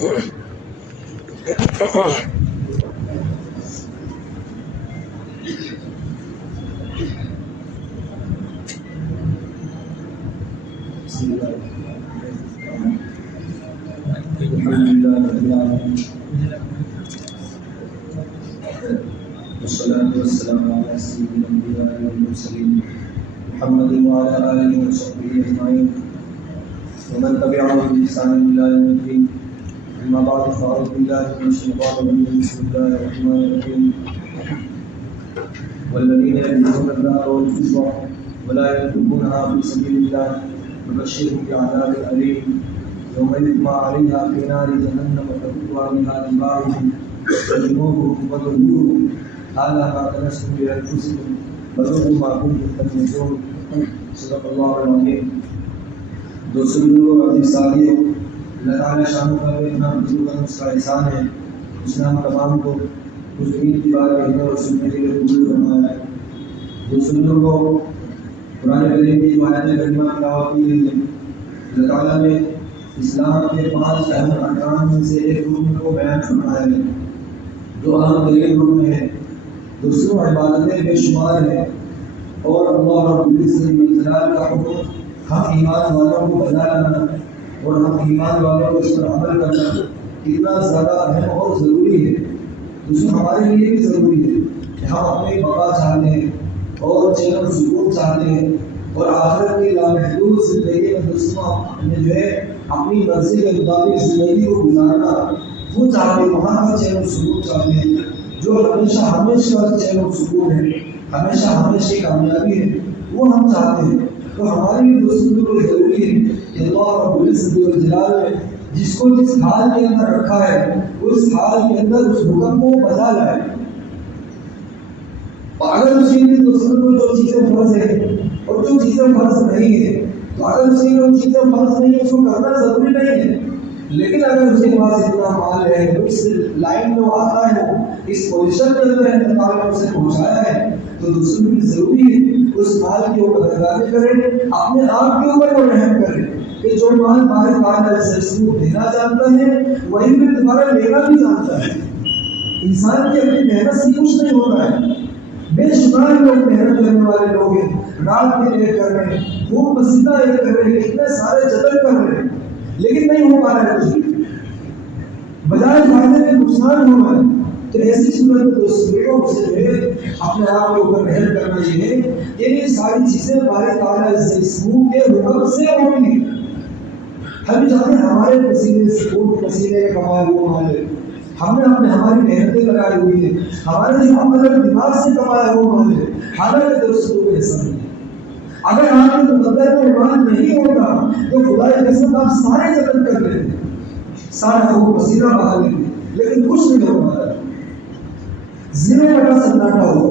والصلاة والسلام على سيد الأنبياء والمرسلين محمد وعلى آله وصحبه أجمعين ومن تبعهم بإحسان إلى يوم الدين. أما بعد فأعوذ بالله من الشيطان الرجيم. بسم الله الرحمن الرحيم. والذين يكنزون الذهب والفضة ولا ينفقونها في سبيل الله فبشرهم بعذاب أليم يوم يحمى عليها في نار جهنم فتكوى بها جباههم وجنوبهم وظهورهم هذا ما كنزتم لأنفسكم فذوقوا ما كنتم تكنزون. صدق اللہ العظیم. دوستوں بزرگوں اور عزیز ساتھیوں، اللہ تعالیٰ شان کا اتنا بزرگ اس کا احسان ہے، اس نے ہم تمام کو اس دین کی بات کہنے اور سننے کے لیے قبول فرمایا ہے. دوستوں بزرگوں، قرآن کریم کی جو آیت کریمہ تلاوت کی گئی ہے، اللہ تعالیٰ نے اسلام کے 5 اہم ارکان میں سے ایک رکن کو بیان فرمایا ہے جو اہم ترین رکن ہے. دوسروں عبادتیں بے شمار ہیں اور اللہ رب العزت والجلال کا حکم ہم ایمان والوں کو بجا لانا اور ہم ایمان والوں کو اس پر عمل کرنا کتنا زیادہ اہم اور ضروری ہے. دوسروں ہمارے لیے بھی ضروری ہے کہ ہم اپنی بقا چاہتے ہیں اور چین و سکون چاہتے ہیں اور آخرت کی لامحدود زندگی میں دوستوں ہمیں جو ہے اپنی مرضی کے مطابق زندگی کو گزارنا وہ چاہتے ہیں، وہاں کا چین و سکون چاہتے ہیں جو ہمیشہ ہمیشہ چین و سکون ہے، ہمیشہ ہمیشہ کامیابی ہے، وہ ہم چاہتے ہیں. تو ہمارے لیے دوستوں کو ضروری ہے کہ اللہ رب العزت والجلال نے جس کو جس حال کے اندر رکھا ہے اس حال کے اندر اس حکم کو بجا لائے. اگر اس کے لیے دوستوں کو جو چیزیں فرض ہے اور جو چیزیں فرض نہیں ہے، تو اگر اس کے لیے چیزیں فرض نہیں ہے اس کو کرنا ضروری نہیں ہے، لیکن اگر اس کے پاس اتنا مال ہے، اس لائن میں وہ آتا ہے، اس پوزیشن کے اندر اللہ تعالیٰ نے اسے پہنچایا ہے، تو دوسروں کی ضروری ہے اس مال کے اوپر قدردانی کرے، اپنے آپ کے اوپر وہ رحم کرے کہ جو مال ہمارے تعالیٰ سے اس کو دینا جانتا ہے وہی پھر تمہارا لینا بھی جانتا ہے. انسان کی اپنی محنت سے کچھ نہیں ہوتا ہے. بے شمار لوگ محنت کرنے والے لوگ ہیں، رات میں ایک کر رہے ہیں، خوب پسینہ ایک کر رہے ہیں، اتنے سارے جتن کر رہے ہیں، لیکن نہیں ہو پا رہا ہے کچھ بھی، بجائے فائدے میں نقصان ہو رہا ہے. تو ایسی صورت میں دوستوں سے جو ہے اپنے آپ کے اوپر رحم کرنا یہ ہے کہ یہ ساری چیزیں ہمارے تعالیٰ سے کے حکم سے ہوتی ہیں. ہم چاہتے ہیں ہمارے پسینے سے خون پسینے کا کمایا وہ مال ہے، ہم نے ہماری محنتیں لگائی ہوئی ہیں، ہمارے جو عمل دماغ سے کمایا وہ مال ہے، حالانکہ دوستوں کو ایسا نہیں ہے. اگر آپ کے مقدر میں ایمان نہیں ہوتا تو خدا کی قسم آپ سارے جتن کر لیتے، سارا خون پسینہ بہا لیتے، لیکن کچھ نہیں ہو پاتا، زیرو کا سناٹا ہو.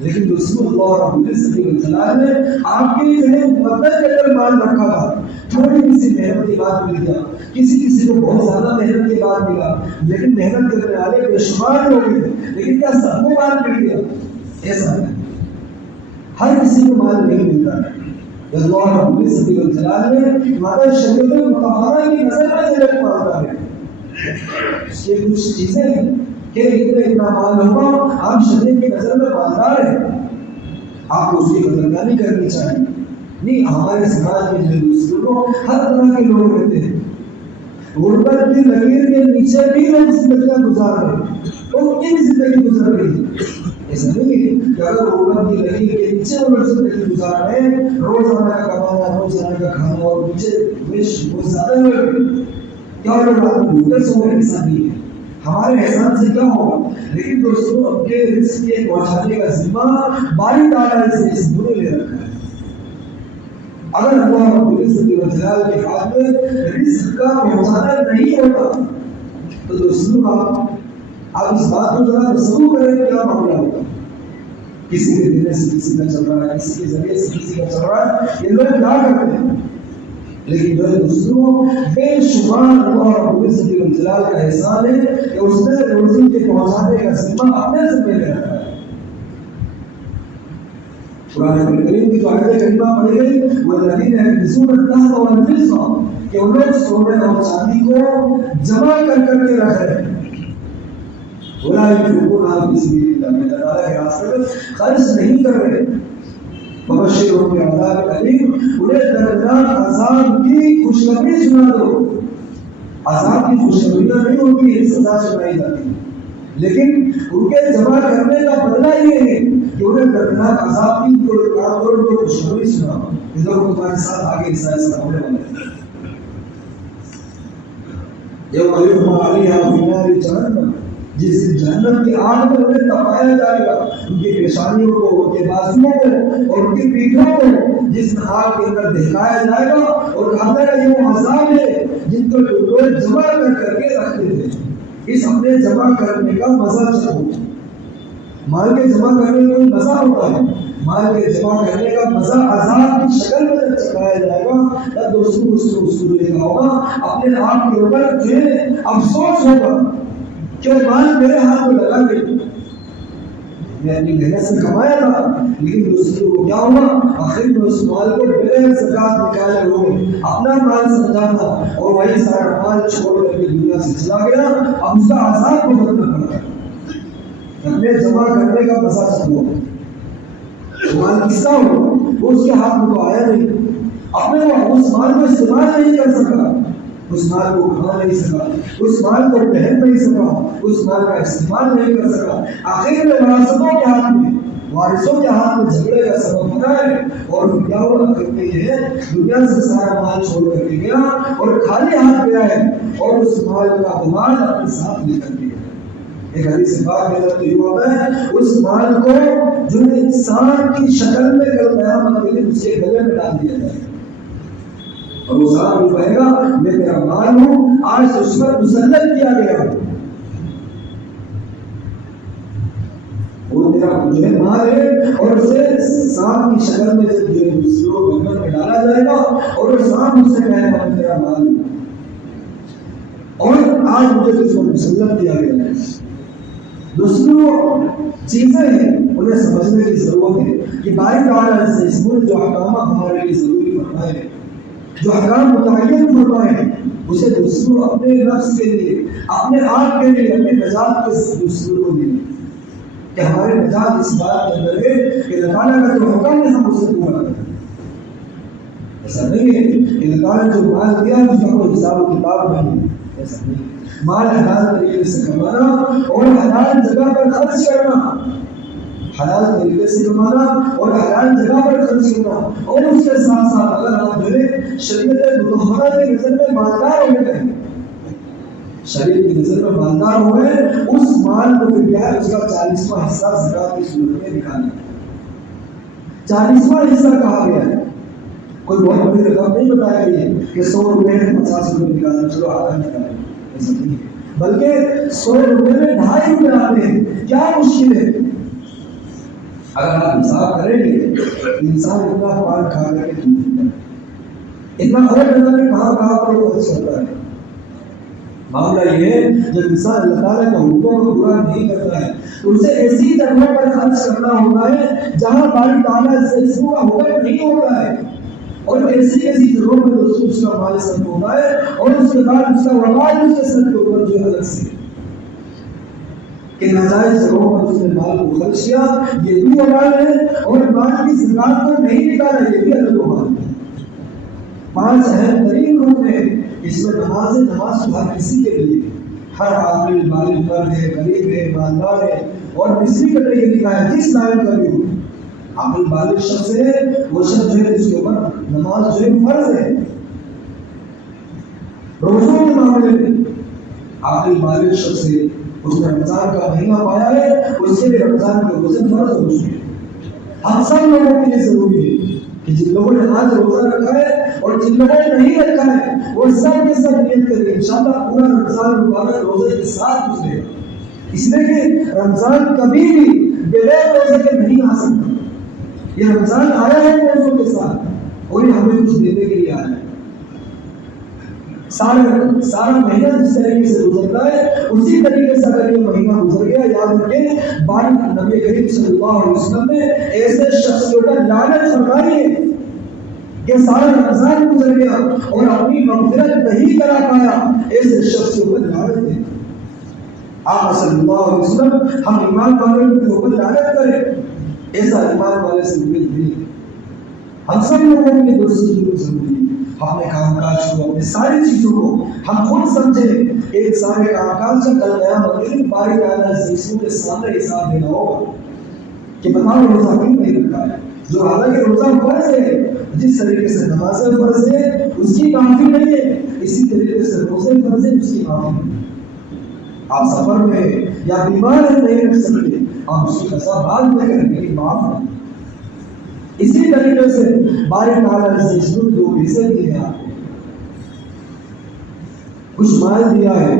لیکن دوستوں اللہ رب العزت والجلال نے آپ کے لیے مقدر کے اندر مال رکھا تھا. تھوڑی کسی محنت کے بعد مل گیا، کسی کو بہت زیادہ محنت کے بعد ملا، لیکن محنت کرنے والے بے شمار لوگ ہیں، لیکن کیا سب کو مال مل گیا؟ ایسا نہیں، ہر کسی کو مال نہیں ملتا ہے. اللہ رب العزت والجلال نے ہمارے شریعت مطہرہ کی نظر میں جنت مانگا ہے. یہ کچھ چیزیں ہیں کہ اتنا مال ہوگا، آپ شریعت کی نظر میں مالدار ہیں، آپ کو اس کی قدردانی کرنی چاہیے. نہیں، ہمارے سماج میں جو دوسروں ہر طرح کے لوگ رہتے ہیں، غربت کی لکیر کے نیچے بھی لوگ زندگیاں گزار رہے ہیں، ان کی بھی زندگی گزر رہی ہے. ایسا نہیں ہے کہ اگر غربت کی لکیر کے نیچے وہ لوگ زندگی گزار رہے ہیں، روزانہ کا کمانا، روزانہ کا کھانا اور نیچے بہت زیادہ لوگ کیا لوگ آپ کو بھوکے سو رہے، ایسا نہیں ہے. ہمارے احسان سے کیا ہوگا؟ لیکن دوستوں اپنے رزق کے پہنچانے کا ذمہ باری تعالیٰ سے اس بنے لے رکھا ہے. اگر اللہ رب العزت والجلال کے ہاتھ میں رزق کا پہنچانا نہیں ہوتا تو دوستوں آپ اس بات کو ذرا تصور کریں کیا معاملہ ہوگا. کسی کے دینے سے کسی کا چل رہا ہے، کسی کے ذریعے سے کسی کا چل رہا ہے، یہ لوگ کیا کرتے ہیں. لیکن جو دوستوں بے شمار اللہ رب العزت والجلال کا احسان ہے کہ اس نے روزی کے پہنچانے کا ذمہ اپنے ذمہ لے رکھا ہے. قرآن کریم کی جو آیت کریمہ پڑھی گئی وہ الذین یکنزون الذهب والفضة کہ وہ لوگ سونے اور چاندی کو جمع کر کے رکھ رہے ہیں، ولا ينفقونها في سبيل الله، اللہ تعالیٰ کے راستے میں خرچ نہیں کر رہے. وبشرهم بعذاب أليم، انہیں دردناک عذاب کی خوشخبری سنا دو. عذاب کی خوشخبریاں نہیں ہوتی ہے، سزا سنائی جاتی ہے، لیکن ان کے جمع کرنے کا بدلہ یہ ہے کہ انہیں دردناک عذاب کی کوئی خوشخبری سنا. ادھر تمہارے ساتھ آگے حصہ ہونے والے ہیں. یوم یحمى علیہا فی نار جہنم، جس جہنم کی آگ میں انہیں تپایا جائے گا، ان کی پیشانیوں کو، ان کے بازوؤں کو اور ان کی پیٹھوں کو جس آگ کے اندر دہکایا جائے گا، اور کہا جائے گا یہ وہ عذاب ہے جن کو لوگ جمع کر کے رکھتے تھے. اس اپنے جمع کرنے کا مزہ چاہو. مال کے جمع کرنے کا کوئی مزہ ہوتا ہے، مال کے جمع کرنے کا مزہ عذاب کی شکل میں جب چکھایا جائے گا تب دوستوں اس کو دیکھا ہوگا. اپنے آپ کے اوپر جو ہے افسوس ہوگا کہ مال میرے ہاتھ میں لگا گئی، میں اپنی محنت سے کمایا تھا، لیکن دوستوں کو کیا ہوا، آخر میں اس مال کو بغیر زکات نکالے ہوئے اپنا مال سمجھا تھا اور وہی سارا مال چھوڑ کر کے دنیا سے چلا گیا. اب اس کا عذاب بھگتنا پڑتا ہے. اپنے جمع کرنے کا مزہ چاہو، مال کس کا ہو، وہ اس کے ہاتھ میں تو آیا نہیں، اپنے وہ اس مال کو استعمال نہیں کر سکا، اس مال کو کھا نہیں سکا، اس مال کو پہن نہیں سکا، اس مال کا استعمال نہیں کر سکا. آخر میں وراثتوں کے ہاتھ میں، وارثوں کے ہاتھ میں جھگڑے کا سبب بنا ہے. اور کیا ہوا کرتے ہیں، دنیا سے سارا مال چھوڑ کر کے گیا اور خالی ہاتھ گیا ہے اور اس مال کا گمان اپنے ساتھ لے کر گیا. ایک حدیث پاک میں تو یہ ہوتا ہے اس مال کو جو انسان کی شکل میں کل قیامت کے دن اس کے گلے میں ڈال دیا جائے اور وہ صاحب یہ کہے گا میں تیرا مال ہوں، آج اس پر مسلط کیا گیا، وہ تیرا جو ہے مال ہے اور اسے سانپ کی شکل میں جب جو دوسروں گنگل میں ڈالا جائے گا اور وہ سانپ اس سے کہے گا میں تیرا مال ہوں اور آج مجھے اس پر مسلط کیا گیا ہے. دوسروں چیزیں ہیں انہیں سمجھنے کی ضرورت ہے کہ باری تعالیٰ سے اس ملک جو احکام ہمارے لیے ضروری فرمائے، جو احکام متعین فرمائے، اسے دوسروں اپنے نفس کے لیے، اپنے آپ کے لیے، اپنے نجات کے دوسروں کو دیں کہ ہمارے نجات اس بات کے اندر ہے کہ اللہ تعالیٰ کا جو حکم ہے ہم اسے پورا کریں. ایسا نہیں ہے کہ اللہ تعالیٰ جو مال دیا اس کا کوئی حساب و کتاب نہیں ہے، ایسا نہیں. مال حلال طریقے سے کمانا اور حلال جگہ پر خرچ کرنا، حلال طریقے سے کمانا اور حلال جگہ پر خرچ کرنا، اور اس کے ساتھ ساتھ اگر آپ جو ہے شریعت مطہرہ کی نظر میں مالدار ہو گئے، شریعت کی نظر میں مالدار ہو گئے، اس مال کو پھر کیا ہے اس کا 40واں حصہ زکات کی صورت میں نکالنا. 40واں حصہ کہا گیا ہے، کوئی بہت بڑی رقم نہیں بتایا گئی ہے کہ 100 روپے 50 روپے نکالنا، چلو آدھا نکالیں، ایسا نہیں ہے. بلکہ 100 روپے میں 2.5 روپے آتے ہیں. کیا مشکل ہے؟ اگر آپ حساب کریں گے انسان اتنا پان کھا کر کے اتنا خرچ کرتا ہے کہاں کہاں پر خرچ کرتا ہے. معاملہ یہ ہے جب انسان اللہ تعالیٰ کے حکموں کو پورا نہیں کرتا ہے تو اسے ایسی جگہوں پر خرچ کرنا ہوتا ہے جہاں باری تعالیٰ سے اس کا حکم نہیں ہوتا ہے، اور ایسی جگہوں پر اس کا مال سب ہوتا ہے اور اس کے بعد اس کا وبال اس کے سر کے اوپر جو الگ سے کہ ناجائز جگہوں پر اس نے مال کو خرچ کیا، یہ بھی وبال ہے، اور مال کی زکات کو نہیں نکالا، یہ بھی الگ وبال ہے. 5 اہم ترین رکن ہیں اس میں نماز تو ہر کسی کے لیے، ہر عامل بالغ فرد ہے، غریب ہے، مالدار ہے اور کسی کیٹیگری کا ہے، جس لائن کا بھی ہو. عامل بالغ شخص ہے وہ شخص جو ہے اس کے اوپر نماز جو ہے فرض ہے. روزوں کے معاملے میں عامل بالغ شخص ہے، اس نے رمضان کا مہینہ پایا ہے، اس کے لیے رمضان کا روزہ فرض ہو چکے ہیں. ہم سب لوگوں کے لیے ضروری ہے کہ جن لوگوں نے آج روزہ رکھا ہے اور جن لوگوں نے نہیں رکھا ہے وہ سب کے سب نیت کریں انشاءاللہ پورا رمضان مبارک روزے کے ساتھ گزرے گا. اس لیے کہ رمضان کبھی بھی بغیر روزے کے نہیں آ سکتا. یہ رمضان آیا ہے روزوں کے ساتھ اور یہ ہمیں کچھ دینے کے لیے آیا ہے. سارا مہینہ جس طریقے سے گزرتا ہے اسی طریقے سے اگر یہ مہینہ گزر گیا، یاد رکھیں بار نبی کریم صلی اللہ علیہ وسلم نے ایسے شخص کے اوپر لعنت فرمائی ہے کہ سارا رمضان گزر گیا اور اپنی مغفرت نہیں کرا پایا، ایسے شخص کے اوپر لعنت ہے۔ آپ صلی اللہ علیہ وسلم ہم ایمان والوں کے اوپر لعنت کریں، ایسا ایمان والے سے امید نہیں۔ ہم سب لوگوں کی دوستی کی ضروری ہے، اپنے کام کاج کو، اپنے ساری چیزوں کو ہم خود سمجھیں کہ ایک سارے کام کاج سے کل قیامت کے دن باری تعالیٰ سے کے سامنے حساب دینا ہوگا کہ بتاؤ روزہ کیوں نہیں رکھا ہے، جو حالانکہ روزہ فرض ہے، جس طریقے سے نمازیں فرض ہے اس کی معافی نہیں ہے، اسی طریقے سے روزے فرض ہے اس کی معافی نہیں۔ آپ سفر میں یا بیمار نہیں رکھ سکتے، آپ اس کی قضا بعد میں کریں لیکن معاف نہیں۔ اسی طریقے سے باری تعالیٰ سے جو پیسے دیے ہیں آپ کو، کچھ مال دیا ہے،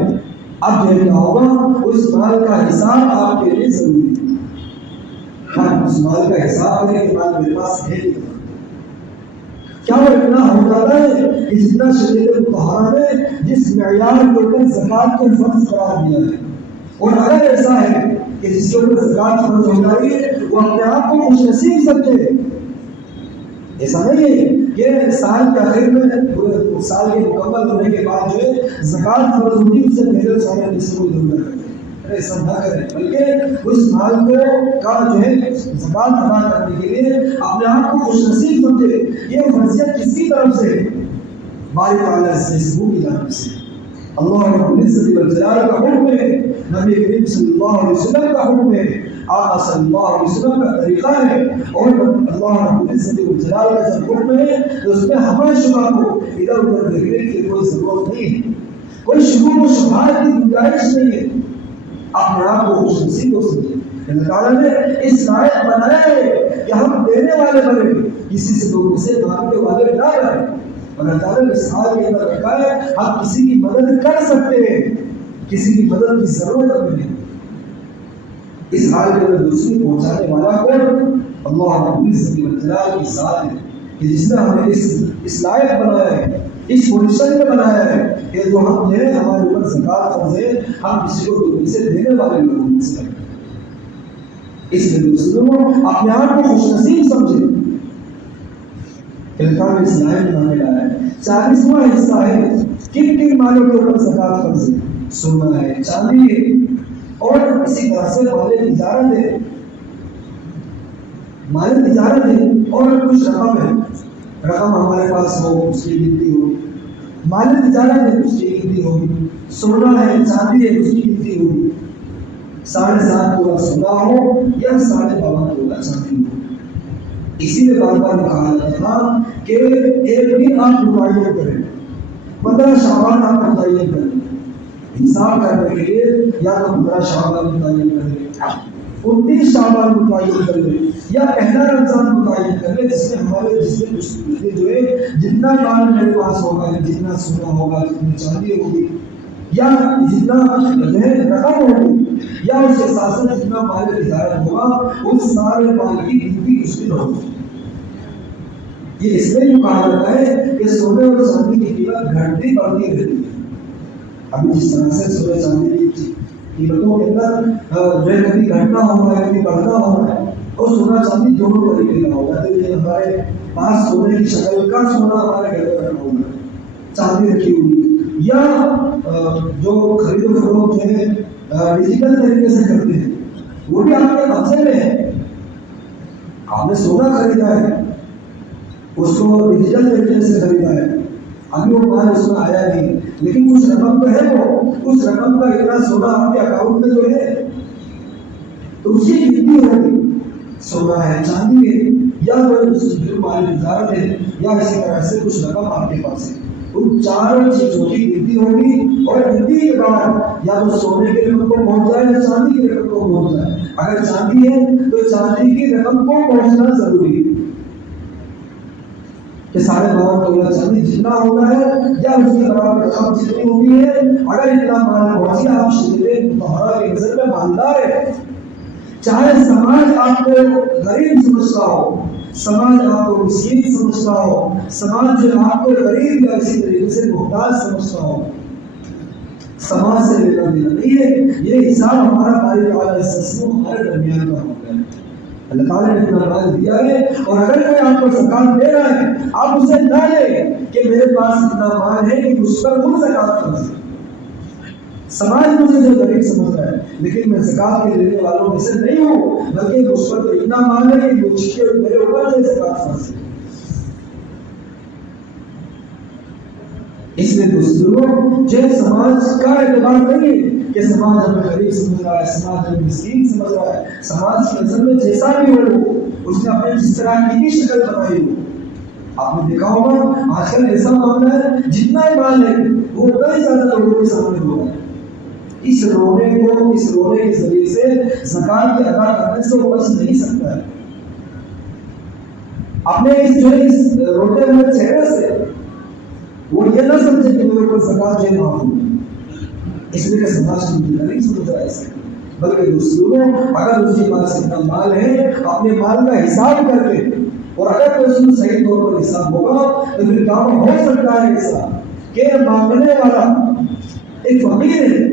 اب جو کیا ہوگا اس مال کا حساب آپ کے لیے ضروری ہے۔ ہم اس مال کا حساب کریں کہ مال میرے پاس ہے کیا وہ اتنا ہو جاتا ہے کہ جتنا شریعت مطہرہ نے جس معیار کے اوپر زکوٰۃ کو فرض قرار دیا ہے، اور اگر ایسا ہے کہ جس کے اوپر زکوٰۃ فرض ہو جائے گی وہ اپنے آپ کو خوش نصیب سمجھے۔ ایسا نہیں ہے کہ سال کے آخر میں سال کے مکمل ہونے کے بعد جو ہے زکوٰۃ فرض ہوتی اس سے پہلے سارے پیسے کو ضرورت ہے، ایسا نہ کریں، بلکہ اس مال کو کا جو ہے زکوٰۃ ادا کرنے کے لیے اپنے آپ کو خوش نصیب سمجھے۔ یہ فرضیت کس کی طرف سے؟ باری تعالیٰ سے کی جانب سے، اللہ رب العزت والجلال کا حکم ہے، نبی کریم صلی اللہ علیہ وسلم کا حکم ہے، آقا صلی اللہ علیہ وسلم کا طریقہ ہے، اور اللہ رب العزت والجلال کا جب حکم ہے تو اس میں ہمیں شبہ کو ادھر ادھر دیکھنے کی کوئی ضرورت نہیں ہے، کوئی شبہ و شبہات کی گنجائش نہیں ہے۔ اپنے آپ کو خوش نصیب ہو سکے، اللہ تعالیٰ نے اس لائق بنایا ہے کہ ہم دینے والے بنے، کسی سے دو پیسے مانگنے والے نہ رہیں۔ اللہ تعالیٰ نے اس حال کے اندر رکھا ہے ہم کسی کی مدد کر سکتے ہیں، کسی کی مدد کی ضرورت نہیں۔ اس حال کے اندر دوسری پہنچانے والا کون؟ اللہ رب العزت والجلال کی ذات ہے کہ جس نے ہمیں اس لائق بنایا ہے، اس پوزیشن میں بنایا ہے کہ جو ہم جو ہے ہمارے اوپر زکوٰۃ فرض ہے، ہم کسی کو دو پیسے دینے والے لوگوں میں سے ہیں۔ اس لیے دوسروں اپنے آپ کو خوش نصیب سمجھے، اللہ نے اس لائق بنانے لایا ہے۔ 40واں حصہ ہے کن کن مالوں کے اوپر زکوٰۃ فرض ہے؟ سونا ہے، چاندی ہے، اور اسی طرح سے مال تجارت ہے، مال تجارت ہے، اور کچھ رقم ہے، رقم ہمارے پاس ہو اس کی گنتی ہوگی، مال تجارت ہے اس کی گنتی ہوگی، سونا ہے، چاندی ہے اس کی گنتی ہوگی، 7.5 تولا سونا ہو یا 52.5 تولا چاندی ہو۔ اسی لیے بار بار کہا جاتا تھا کہ ایک دن آپ متعین کریں، 15 شعبان آپ متعین کریں، حساب کرنے کے لیے یا تو 15 شعبان متعین کریں، 29 شعبان متعین کر لیں، یا پہلا رمضان متعین کر لیں، جس میں ہمارے جس میں جو ہے جتنا مال میرے پاس ہوگا، جتنا سونا ہوگا، جتنی چاندی ہوگی، یا جتنا رقم ہوگی، یا اس کے ساتھ ساتھ جتنا مال تجارت ہوگا، اس سارے مال کی گنتی اس دن ہوگی۔ یہ اس لیے کہا جاتا ہے کہ سونے اور چاندی کی قیمت گھٹتی بڑھتی رہتی ہے۔ ابھی جس طرح سے سونے چاندی کی قیمتوں کے اندر جو ہے کبھی گھٹنا ہو رہا ہے، کبھی بڑھنا ہو رہا ہے، اور سونا چاندی دونوں طریقے کا ہوگا۔ تو یہ ہمارے پاس سونے کی شکل کا سونا ہمارے گھر میں رکھا ہوا ہے، چاندی رکھی ہوئی، یا جو خرید و فروخت ہے ڈیجیٹل طریقے سے کرتے ہیں، وہ بھی آپ کے قبضے میں ہے۔ آپ نے سونا خریدا ہے، اس کو ڈیجیٹل طریقے سے خریدا ہے، ابھی وہ مال اس میں آیا نہیں، لیکن کچھ رقم تو ہے، وہ اس رقم کا اتنا سونا آپ کے اکاؤنٹ میں جو ہے تو اس کی گنتی ہوگی، سونا ہے، چاندی ہے، یا جو مال تجارت ہے، یا اسی طرح سے کچھ رقم آپ کے پاس ہے، ان چاروں چیزوں کی گنتی ہوگی، اور گنتی کے بعد یا تو سونے کی رقم کو پہنچ جائے یا چاندی کی رقم کو پہنچ جائے۔ اگر چاندی ہے تو چاندی کی رقم کو پہنچنا ضروری ہے کہ 52 تولا چاندی جتنا ہونا ہے یا اس کی برابر رقم جتنی ہوتی ہے، اگر اتنا مال پہنچ گیا آپ شریعت مطہرہ کی نظر میں مالدار ہے۔ چاہے سماج آپ کو غریب سمجھتا ہو، سماج آپ کو مسکین سمجھتا ہو، سماج جو آپ کو غریب یا اسی طریقے سے محتاج سمجھتا ہو، سماج سے لینا دینا نہیں ہے۔ یہ حساب ہمارا باری تعالیٰ سے ہمارے درمیان کا ہوتا ہے۔ اللہ تعالیٰ نے اتنا مال دیا ہے، اور اگر کوئی آپ کو زکات دے رہا ہے، آپ اسے نہ لیں کہ میرے پاس اتنا مال ہے کہ اس پر خود زکات کر سکے۔ سماج مجھے جو غریب سمجھ رہا ہے، لیکن میں زکات کے لینے والوں میں سے نہیں ہوں، بلکہ اس پر تو اتنا مال ہے کہ مجھ کے میرے اوپر سے زکات کر سکے۔ اس لیے دوستوں، جو سماج کا اعتبار نہیں ہے کہ سماج ہمیں غریب سمجھ رہا ہے، سماج ہمیں مسکین سمجھ رہا ہے۔ سماج کی نظر میں جیسا بھی ہو، اس نے اپنے جس طرح کی بھی شکل بنائی ہو۔ آپ نے دیکھا ہوگا آج کل ایسا معاملہ ہے، جتنا ہی مال ہے وہ اتنا ہی زیادہ لوگوں کے سامنے ہو رہا ہے۔ اس رونے کے ذریعے سے زکات کے ادا کرنے سے وہ بچ نہیں سکتا ہے۔ اپنے اس روتے ہوئے چہرے سے وہ یہ نہ سمجھے کہ میرے اوپر زکات جو معاف ہو، اس لیے کہ سماج نہیں سمجھ رہا ہے اسے، بلکہ دوستوں، اگر اس کے پاس اتنا مال ہے، اپنے مال کا حساب کر کے، اور اگر کوئی صحیح طور پر حساب ہوگا تو پھر کام ہو سکتا ہے ایسا کہ مانگنے والا ایک فقیر ہے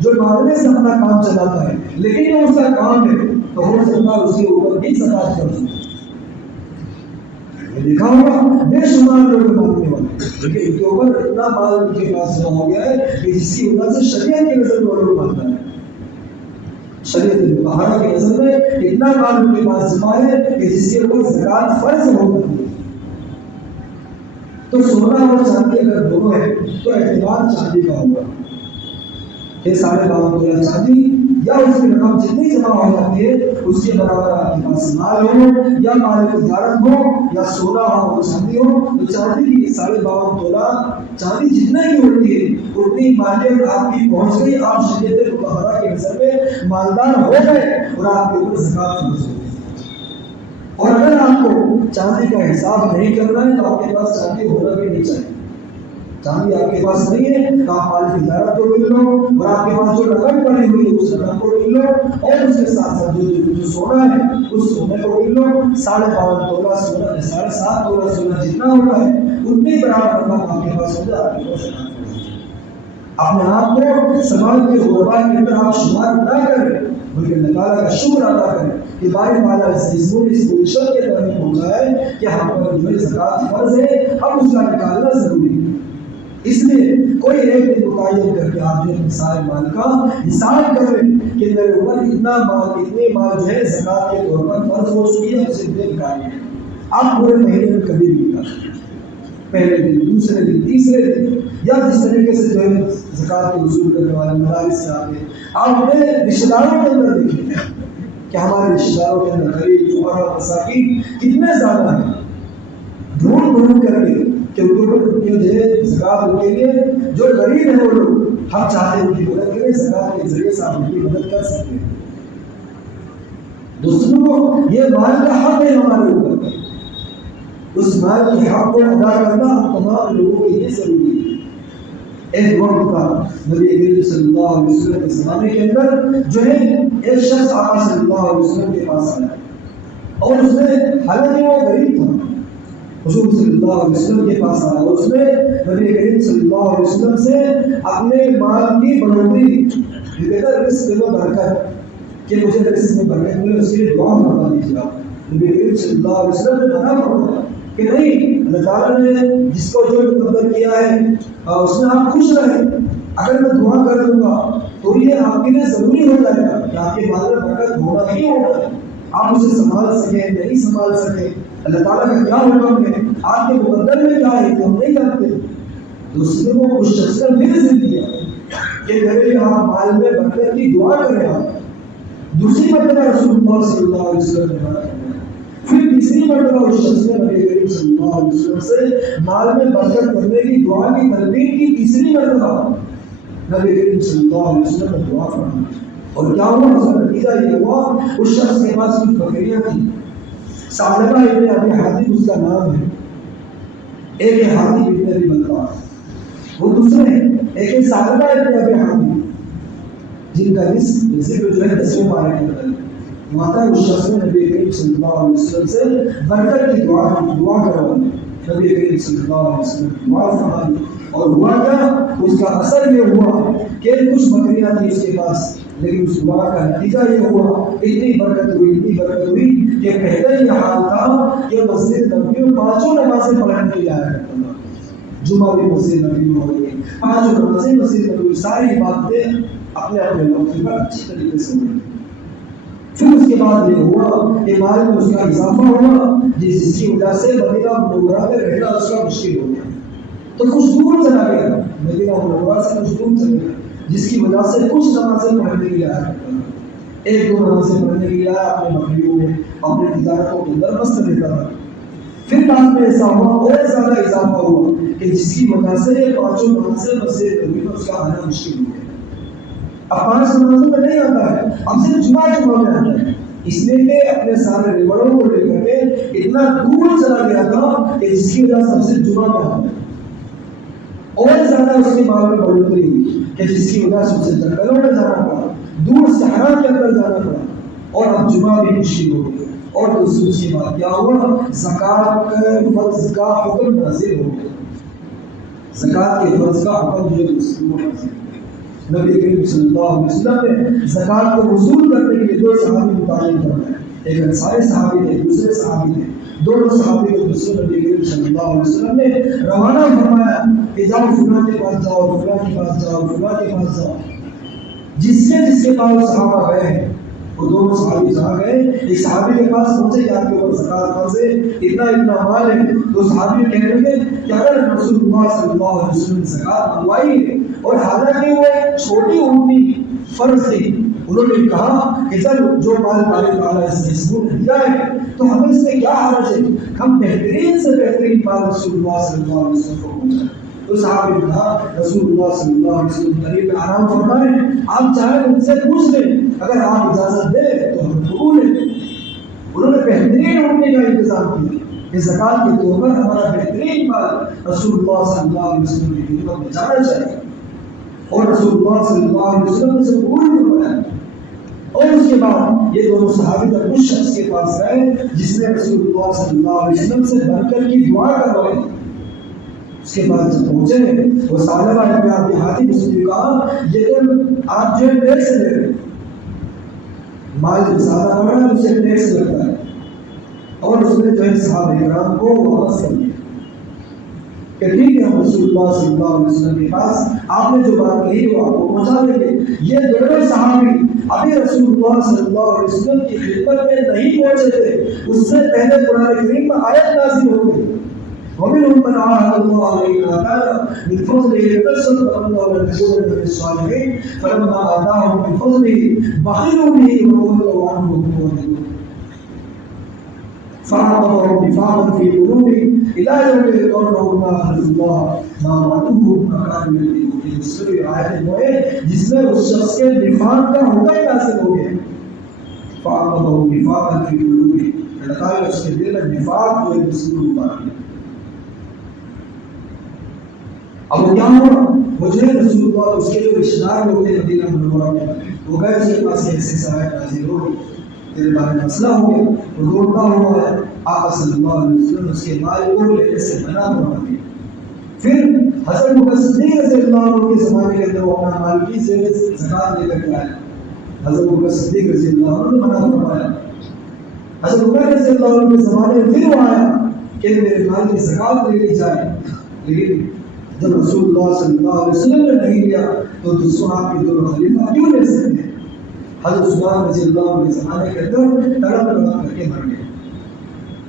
جو مانگنے سے اپنا کام چلاتا ہے، لیکن وہ اس کا کام ہے تو ہو سکتا ہے اس کے اوپر بھی زکات کر سکے۔ دیکھا ہوگا بے شمار لوگ مانگنے والے، لیکن ان کے اوپر اتنا مال ان کے پاس جمع ہو گیا ہے کہ جس کی وجہ سے شریعت کی نظر میں وہ لوگ مانگتا ہے۔ شریعت مطہرہ کی نظر میں اتنا مال ان کے پاس جمع ہے کہ جس کے اوپر زکات فرض ہو جاتی ہے۔ تو سونا اور چاندی اگر دونوں ہے تو اعتبار چاندی کا ہوگا کہ 52.5 تولہ چاندی یا اس کی رقم جتنی جمع ہو جاتی ہے اس کے برابر آپ کے پاس مال ہو، یا مال تجارت ہو، یا سونا ہو، چاندی ہو، تو چاندی کی 52.5 تولہ چاندی جتنے کی ہوتی ہے اتنی مالیت آپ کی پہنچ گئی، آپ شریعت مطہرہ کی نظر میں مالدار ہو گئے اور آپ کے اوپر زکات فرض ہو گئی۔ اور اگر آپ کو چاندی کا حساب نہیں کرنا ہے تو آپ کے پاس چاندی ہونا بھی نہیں چاہیے۔ چاندی آپ کے پاس نہیں ہے تو آپ مال تجارت کو مل لو، اور آپ کے پاس جو رقم پڑی ہوئی ہے اس رقم کو مل لو، اور اس کے ساتھ ساتھ جو سونا ہے اس سونے کو مل لو۔ 52.5 تولہ سونا، 7.5 تولہ سونا جتنا ہوتا ہے اتنی برابر رقم آپ کے پاس ہو جائے، آپ کے پاس اپنے آپ کو سماج کے غربا کے اندر آپ شمار نہ کریں، بلکہ اللہ تعالیٰ کا شکر ادا کریں کہ باری تعالیٰ اس پوزیشن کے طرف پہنچا ہے کہ ہم پر جو زکات فرض ہے، اب اس کا نکالنا ضروری ہے۔ اس لیے کوئی ایک دن متعین کر کے آپ جو اپنے سارے مال کا حساب کر لیں کہ میرے اوپر اتنا مال، اتنے مال جو ہے زکات کے طور پر فرض ہو چکی ہے، اسے دے نکالیے۔ آپ پورے مہینے میں کبھی بھی نکال سکتے، پہلے دن، دوسرے دن، تیسرے دن، یا جس طریقے سے جو ہے زکات کے وصول کرنے والے مدارس سے آتے ہیں۔ آپ اپنے رشتہ داروں کے اندر دیکھیں کہ ہمارے رشتہ داروں کے اندر غریب، فقراء، مساکین کتنے زیادہ ہیں، ڈھونڈ کر کے کہ ان کے اوپر جو ہے زکات ان کے لیے جو غریب ہیں وہ لوگ، ہم چاہتے ہیں ان کی مدد کریں، زکات کے ذریعے سے آپ ان کی مدد کر سکتے ہیں۔ دوستوں، یہ مال کا حق ہے ہمارے اوپر، اس مال کے حق کو ادا کرنا ہم تمام لوگوں کے لیے ضروری ہے۔ ایک وقت تھا نبی کریم صلی اللہ علیہ وسلم کے زمانے کے اندر جو ہے ایک شخص آقا صلی اللہ علیہ وسلم کے پاس آیا، اور اس نے، حالانکہ وہ غریب تھا، حضور صلی اللہ علیہ وسلم کے پاس آیا، اور اس نے نبی کریم صلی اللہ علیہ وسلم سے اپنے مال کی بڑھوتری، یہ کہتا ہے رزق میں برکت، کہ مجھے رزق میں برکت ملے، اس کے لیے دعا فرما دیجیے آپ۔ نبی کریم صلی اللہ علیہ وسلم نے منع فرمایا کہ نہیں، اللہ تعالیٰ نے جس کو جو مقدر کیا ہے اس میں آپ خوش رہیں، اگر میں دعا کر دوں گا تو یہ آپ کے لیے ضروری ہو جائے گا کہ آپ کے مال میں برکت ہونا ہی ہوگا، آپ اسے سنبھال سکیں نہیں سنبھال سکیں، اللہ تعالیٰ کا کیا حکم ہے، آپ کے مقدر میں کیا ہے تو ہم نہیں جانتے۔ دوسرے کو اس شخص نے پھر سے دیا کہ میرے لیے آپ مال میں برکت کی دعا کریں۔ آپ دوسری مرتبہ رسول اللہ صلی اللہ علیہ وسلم نے بات کی، پھر تیسری مرتبہ اس شخص نے نبی کریم صلی اللہ علیہ وسلم سے مال میں برکت کرنے کی دعا کی تلقین کی۔ تیسری مرتبہ نبی کریم صلی اللہ علیہ وسلم نے دعا فرمائی، اور کیا ہوا، اس کا نتیجہ یہ ہوا اس شخص کے پاس کچھ بکریاں تھیں، ثعلبہ ابن ابی حاتم اس کا نام ہے، ایک ہے حاتم ابن ابی بلتع، وہ دوسرے ایک ہے ثعلبہ ابن ابی حاتم، جن کا ذکر جو ہے 10ویں پارے کے اندر، ماتا اس شخص نے نبی کریم صلی اللہ علیہ وسلم سے برکت کی دعا کروائی. نبی کریم صلی اللہ علیہ وسلم کی دعا فرمائی اور ہوا کیا؟ اس کا اثر یہ ہوا کہ کچھ بکریاں تھیں اس کے پاس، لیکن اس دعا کا نتیجہ یہ ہوا اتنی برکت ہوئی کہ پہلے یہ حال تھا کہ مسجد نبوی میں 5 نمازیں پڑھنے کے لیے آیا کرتا تھا. جمعہ بھی مسجد نبوی میں ہو گئی، 5 نمازیں مسجد نبوی، ساری عبادتیں اپنے اپنے وقت پر اچھی طریقے سے ہوئی. پھر اس کے بعد یہ ہوا کہ مال میں اس کا اضافہ ہوا جس کی وجہ سے مدینہ منورہ میں رہنا اس کا مشکل ہو گیا، تو کچھ دور چلا گیا، مدینہ منورہ سے کچھ دور چلا گیا، جس کی وجہ سے کچھ نمازیں پڑھنے کے لیے آیا کرتا تھا. 1-2 نمازیں پڑھنے کے لیے آیا، اپنے بکریوں میں اپنے تجارتوں کے اندر مست رہتا تھا. پھر بعد میں ایسا ہوا اور زیادہ اضافہ ہوا کہ جس کی وجہ سے یہ 5 نمازیں مسجد نبوی میں اس کا آنا مشکل ہو گیا. اب 5 نمازوں میں نہیں آتا ہے، اب صرف جمعہ میں آتا ہے، اس لیے کہ اپنے سارے ریوڑوں کو لے کر کے اتنا دور چلا گیا تھا کہ جس کی وجہ سے اب صرف جمعہ میں آتا ہے. اور زیادہ اس کے مال میں بڑھوتری ہوئی کہ جس کی وجہ سے اسے جنگلوں میں جانا پڑا، دور صحرا کے اندر جانا پڑا، اور اب جمعہ بھی مشکل ہو گئی. اور دوسری بات کیا ہوا؟ زکوٰۃ کے فرض کا حکم نازل ہو گیا. زکوٰۃ کے فرض کا حکم جو نازل ہو گیا. نبی کریم صلی اللہ علیہ وسلم نے زکوٰۃ کو وصول کرنے کے لیے 2 صحابی متعین فرمایا. ایک انصاری صحابی تھے، دوسرے صحابی تھے. دونوں صحابی کو نبی کریم صلی اللہ علیہ وسلم نے روانہ فرمایا کہ جاؤ فلاں کے پاس جاؤ، فلاں کے پاس جاؤ، فلاں کے پاس جاؤ. جس کے پاس صحابہ گئے، وہ دونوں صحابی جہاں گئے، ایک صحابی کے پاس پہنچے کہ آپ کے اوپر زکوٰۃ فرض ہے، اتنا مال ہے. تو صحابی کہنے لگے کہ اگر رسول اللہ صلی اللہ علیہ وسلم نے زکوٰۃ منگوائی ہے، اور حالانکہ وہ ایک چھوٹی اونٹنی فرض تھی، انہوں نے کہا کہ جب جو مال اللہ تعالیٰ اس نے سبوت دیا ہے تو ہمیں اس میں کیا حرج ہے، ہم بہترین سے بہترین مال رسول اللہ صلی اللہ علیہ وسلم کو پہنچائیں. تو صحابی نے کہا رسول اللہ صلی اللہ علیہ وسلم قریب میں آرام فرمائیں، آپ چاہیں ان سے پوچھ لیں، اگر آپ اجازت دیں تو ہم قبول ہیں. انہوں نے بہترین اونٹنی کا انتظام کیا کہ زکوٰۃ کے طور پر ہمارا بہترین مال رسول اللہ صلی اللہ علیہ وسلم کی خدمت میں جانا چاہیے. اور رسول اللہ صلی اللہ علیہ وسلم نے سے قبول فرمایا. اور اس کے بعد یہ دونوں صحابی تک اس شخص کے پاس گئے جس نے رسول اللہ صلی اللہ علیہ وسلم سے برکت کی دعا کروائی. اس کے بعد جب پہنچے وہ ثعلبہ ابن ابی حاتم اس نے کہا یہ تو آپ جو ہے ٹیکس لے رہے ہیں، مال جب زیادہ بڑھ رہا ہے اسے ٹیکس لگتا ہے. اور اس نے جو ہے صحابہ کرام کو واپس کر دیا کہ ٹھیک ہے ہم رسول اللہ صلی اللہ علیہ وسلم کے پاس آپ نے جو بات کہی وہ آپ کو پہنچا دیں گے. یہ دونوں صحابی ابھی رسول اللہ صلی اللہ علیہ وسلم کی خدمت میں نہیں پہنچے تھے، اس سے پہلے قرآن کریم میں آیت نازل ہو گئی وَمِنْهُمْ مَنْ عَاهَدَ اللَّهُ عَلَيْهِ وَآتَاهُ مِنْ فَضْلِهِ لَتَصَدَّقَنَّ وَلَتَكُونَنَّ مِنَ الصَّالِحِينَ فَلَمَّا آتَاهُم مِنْ فَضْلِهِ بَخِلُوا بِهِ وَتَوَلَّوْا عَنْهُ وَهُمْ مُعْرِضُونَ فَأَعْقَبَهُمْ نِفَاقًا فِي قُلُوبِهِمْ إِلَىٰ يَوْمِ يَلْقَوْنَهُ مَا أَخْلَفُوا اللَّهَ مَا وَعَدُوهُ وَمَا كَانُوا يَكْذِبُونَ. یہ سورہ آیت ہے جس میں اس شخص کے نفاق کا حکم نازل ہو گیا. فَأَعْقَبَهُمْ نِفَاقًا فِي قُلُوبِهِمْ، اللہ تعالیٰ اس کے دل میں نفاق جو ہے مسلم اتار دیا. اب کیا ہوا؟ مجھے رسول اللہ اس کے جو رشتہ دار لوگ تھے مدینہ منورہ میں، وہ گئے اس کے پاس ایسے سایہ نازل ہو گئی، تیرے بارے میں مسئلہ ہو گیا. وہ ڈھونڈتا ہوا ہے آقا صلی اللہ علیہ وسلم اس کے مال کو لینے سے منع فرما دیا. پھر حضرت ابوبکر صدیق رضی اللہ عنہ کے زمانے کے اندر وہ اپنا مال کی زکوٰۃ لے کر کے آیا. حضرت ابوبکر صدیق رضی اللہ عنہ نے منع فرمایا. حضرت عمر رضی اللہ عنہ کے زمانے میں پھر وہ آیا کہ میرے مال کی زکوٰۃ لے لی جائے، لیکن جب رسول اللہ صلی اللہ علیہ وسلم نے نہیں لیا تو دوسروں آپ کے دونوں خلیفہ کیوں لے سکتے ہیں؟ حضرت عثمان رضی اللہ عنہ کے زمانے کے اندر تڑپ کر کے مر گئے.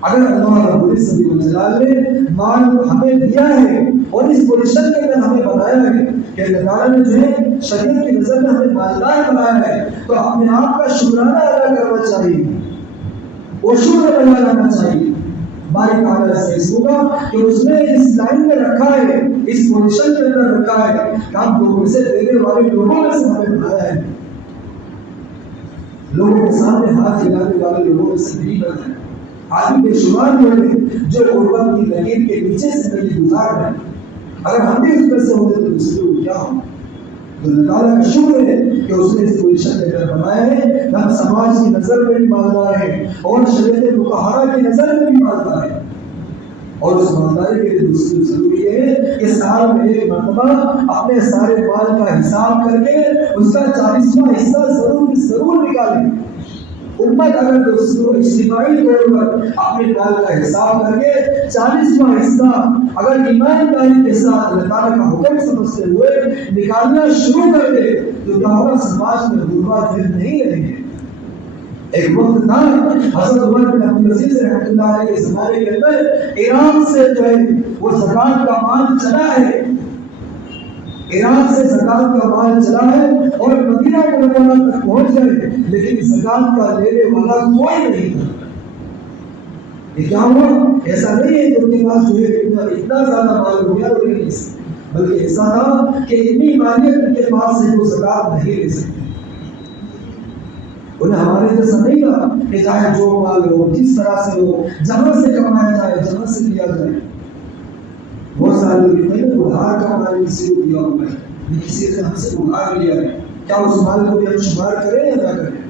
اگر اللہ رب العزت والجلال نے مال ہمیں دیا ہے اور اس پوزیشن کے اندر ہمیں بتایا ہے کہ اللہ تعالیٰ نے جو ہے شریعت کی نظر میں ہمیں مالدار بنایا ہے، تو اپنے آپ کا شکرانہ ادا کرنا چاہیے، وہ شکر ادا کرنا چاہیے. باری تعالیٰ سے اس ہوگا کہ اس نے اس لائن میں رکھا ہے، اس پوزیشن کے اندر رکھا ہے کہ ہم لوگوں سے دینے والے لوگوں میں سے ہمیں بنایا ہے، لوگوں کے سامنے ہاتھ ہلانے والے لوگوں میں سے نہیں بنا ہے. آدمی بے شمار لوگ ہیں جو غربت کی لکیر کے نیچے سے زندگی گزار رہے ہیں. اگر ہم بھی اس میں سے ہوتے تو اس کو کیا ہو. تو اللہ تعالیٰ کا شکر ہے کہ اس نے اس پوزیشن میں کر بنایا ہے. ہم سماج کی نظر میں بھی مالدار ہیں اور شریعت مطہرہ کی نظر میں بھی مالدار ہیں. اور اس مالداری کے لیے دوسری ضروری ہے کہ سال میں ایک مرتبہ اپنے سارے مال کا حساب کر کے اس کا 40واں حصہ ضرور نکالیں. امت اگر دوسروں اجتماعی طور پر اپنے مال کا حساب کر کے 40واں حصہ اگر ایمانداری کے ساتھ اللہ تعالیٰ کا حکم سمجھتے ہوئے نکالنا شروع کر دے تو کیا ہوگا؟ سماج میں غربت نہیں رہیں گے. ایک وقت تھا حضرت عمر بن عبدالعزیز رحمۃ اللہ علیہ کے زمانے کے اندر ایران سے جو ہے وہ زکوٰۃ کا مال چلا ہے، ایران سے زکوٰۃ کا مال چلا ہے اور مدینہ منورہ تک پہنچ گئے، لیکن زکوٰۃ کا لینے والا کوئی نہیں تھا. یہ کیا ہوا؟ ایسا نہیں ہے کہ ان کے پاس جو ہے اتنا زیادہ مال ہو گیا وہ نہیں لے سکتے، بلکہ ایسا تھا کہ اتنی مالیت ان کے پاس ہے وہ زکوٰۃ نہیں لے سکتے. انہیں ہمارے جیسا نہیں تھا کہ چاہے جو مال ہو جس طرح سے ہو جہاں سے کمایا جائے جہاں سے لیا جائے. بہت سارے لوگ کہتے ہیں ادھار کا مال کسی کو دیا ہوا ہے، کسی سے ہم سے ادھار لیا ہے، کیا اس مال کو بھی ہم شمار کریں یا نہ کریں؟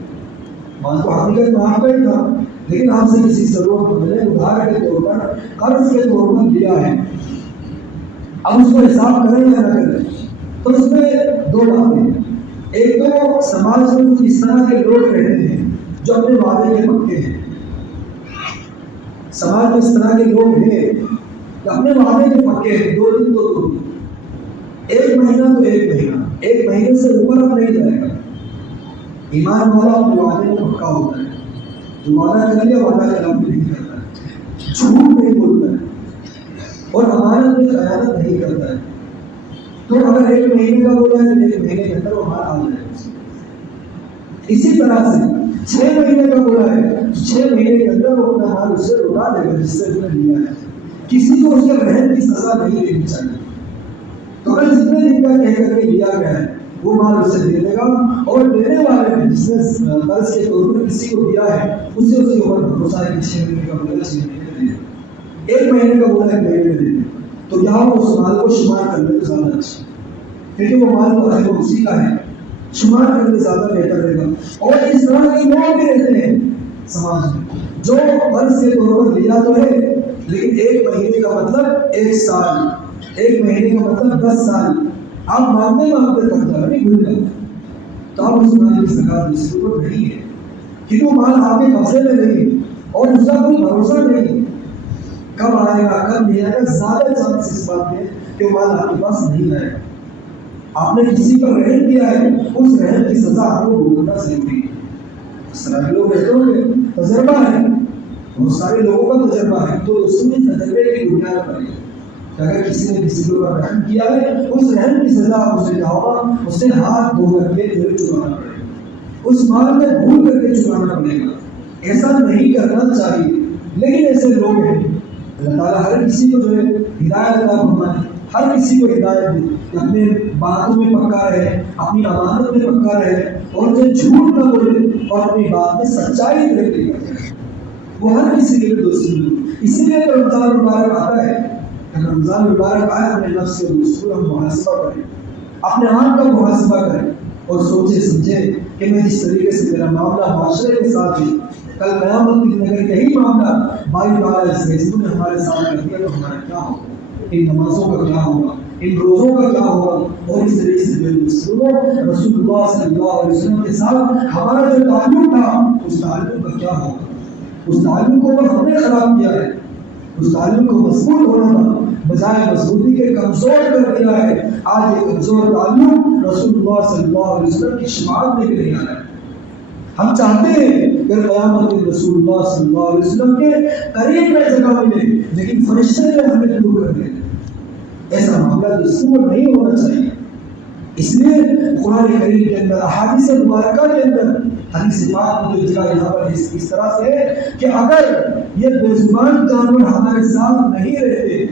مال کو حقیقت میں آپ کا ہی تھا، لیکن آپ سے کسی ضرورت کو ملے ادھار کے طور پر قرض کے طور پر لیا ہے، اب اس کو حساب کریں یا نہ کریں. تو اس میں دو باتیں ہیں. ایک تو سماج میں کچھ اس طرح کے لوگ رہتے ہیں جو اپنے وعدے کے پکے ہیں. سماج میں اس طرح کے لوگ ہیں کہ اپنے وعدے کے پکے ہیں، 2 دن تو 2 دن، 1 مہینہ تو 1 مہینہ، 1 مہینے سے اوپر اب نہیں جائے گا. ایمان والا اپنے وعدے میں پکا ہوتا ہے، جو وعدہ کر لیا وعدہ خلاف نہیں کرتا ہے، جھوٹ نہیں بولتا ہے اور امانت میں خیانت نہیں کرتا ہے. تو اگر 1 مہینے کا بولا ہے تو 1 مہینے کے اندر وہ مال آ جائے گا. اسی طرح سے 6 مہینے کا بولا ہے تو 6 مہینے کے اندر وہ اپنا مال اسے لوٹا دے گا جس سے اس نے لیا ہے. کسی کو اس کے رہن کی سزا نہیں دینی چاہیے. تو اگر جتنے دن کا کہہ کر کے لیا گیا ہے وہ مال اسے دے دے گا، اور دینے والے نے جس نے قرض کے طور پر کسی کو دیا ہے اسے اس کے اوپر بھروسہ ہے کہ 6 مہینے کا بولا 6 مہینے میں دے دے، 1 مہینے کا بولا 1 مہینے میں دے دے. تو یہاں اس مال کو شمار کرنے تو زیادہ اچھا، کیونکہ وہ مال تو ہے وہ اسی کا ہے، شمار کرنے زیادہ بہتر رہے گا. اور اس طرح کے لوگ بھی رہتے ہیں سماج میں جو قرض کے طور پر لیا تو ہے لیکن 1 مہینے کا مطلب 1 سال، 1 مہینے کا مطلب 10 سال آپ مانتے تک جا نہیں بھول جاتے. تو آپ اس مال کی زکوٰۃ دوسرے کو نہیں ہے کیونکہ وہ مال آپ کے قبضے میں نہیں اور اس کا کوئی بھروسہ نہیں کب آئے گا کب نہیں آئے گا. زیادہ چانس اس بات میں کہ وہ مال آپ کے پاس نہیں آئے گا. آپ نے کسی پر رحم کیا ہے اس رحم کی سزا آپ کو بھگتنا ضروری ہے. اس طرح کے لوگ کہتے ہو تجربہ ہے، بہت سارے لوگوں کا تجربہ ہے، تو اس میں تجربے کی بنیاد پر ہے کہ اگر کسی نے کسی کے اوپر رحم کیا ہے اس رحم کی سزا اسے کیا ہوگا؟ اسے ہاتھ دھو کر کے دل چکانا پڑے گا، اس مال میں بھول کر کے چکانا پڑے گا. ایسا نہیں کرنا چاہیے لیکن ایسے لوگ ہیں. اللہ تعالیٰ ہر کسی کو جو ہے ہدایت عطا فرمائے، ہر کسی کو ہدایت دے کہ اپنے باتوں میں پکا رہے، اپنی امانت میں پکا رہے اور جو جھوٹ نہ بولے اور اپنی بات میں سچائی رکھے. وہ ہر کسی کے لیے دوستی ہے. اسی لیے رمضان مبارک آتا ہے. رمضان مبارک آئے اپنے نفس کے دوستوں کا محاسبہ کریں، اپنے آپ کا محاسبہ کریں اور سوچے سمجھے کہ میں جس طریقے سے میرا معاملہ معاشرے کے ساتھ ہے کل قیامت کے دن اگر یہی معاملہ بھائی تعالیٰ اس فیصلوں نے ہمارے ساتھ کر دیا تو ہمارا کیا ہوگا؟ ان نمازوں کا کیا ہوگا؟ ان روزوں کا کیا ہوگا؟ اور اس طریقے سے رسول اللہ صلی اللہ علیہ وسلم کے ساتھ ہمارا جو تعلق تھا اس تعلق کا کیا ہوگا؟ اس تعلق کو ہم نے خراب کیا ہے، اس تعلق کو مضبوط ہونا تھا بجائے مضبوطی کے کمزور کر دیا ہے. آج یہ کمزور تعلق رسول اللہ صلی اللہ علیہ وسلم کی شفاعت میں بھی نہیں آ رہا ہے. ہم چاہتے ہیں کہ قیامت میں رسول اللہ صلی اللہ علیہ وسلم کے قریب میں جگہ ملے لیکن فرشتے نے ہمیں دور کر دیا. ایسا معاملہ دوستوں کو نہیں ہونا چاہیے. اس لیے قرآن کریم کے اندر احادیث مبارکہ کے اندر حدیث پاک میں جو جگہ یہاں پر اس طرح سے ہے کہ اگر یہ بے زبان جانور ہمارے ساتھ نہیں رہتے،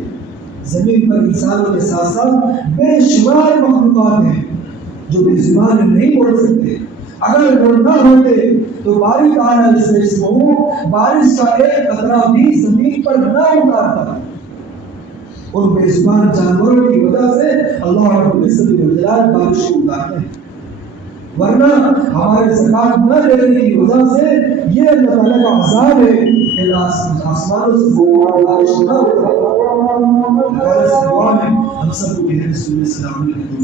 زمین پر انسانوں کے ساتھ ساتھ بے شمار مخلوقات ہیں جو بے زبان نہیں بول سکتے، اگر وہ نہ ہوتے تو باری تعالیٰ سے اس کو بارش کا ایک قطرہ بھی زمین پر نہ اتارتا. ان بے زبان جانوروں کی وجہ سے اللہ رب العزت والجلال بارش کو اتارتے ہیں، ورنہ ہمارے زکات نہ دینے کی وجہ سے یہ اللہ تعالیٰ کا عذاب ہے کہ آسمانوں سے بارش نہ اترے۔ اللہ سے دعا ہے ہم سب کو بہتر سنت سلام علیکم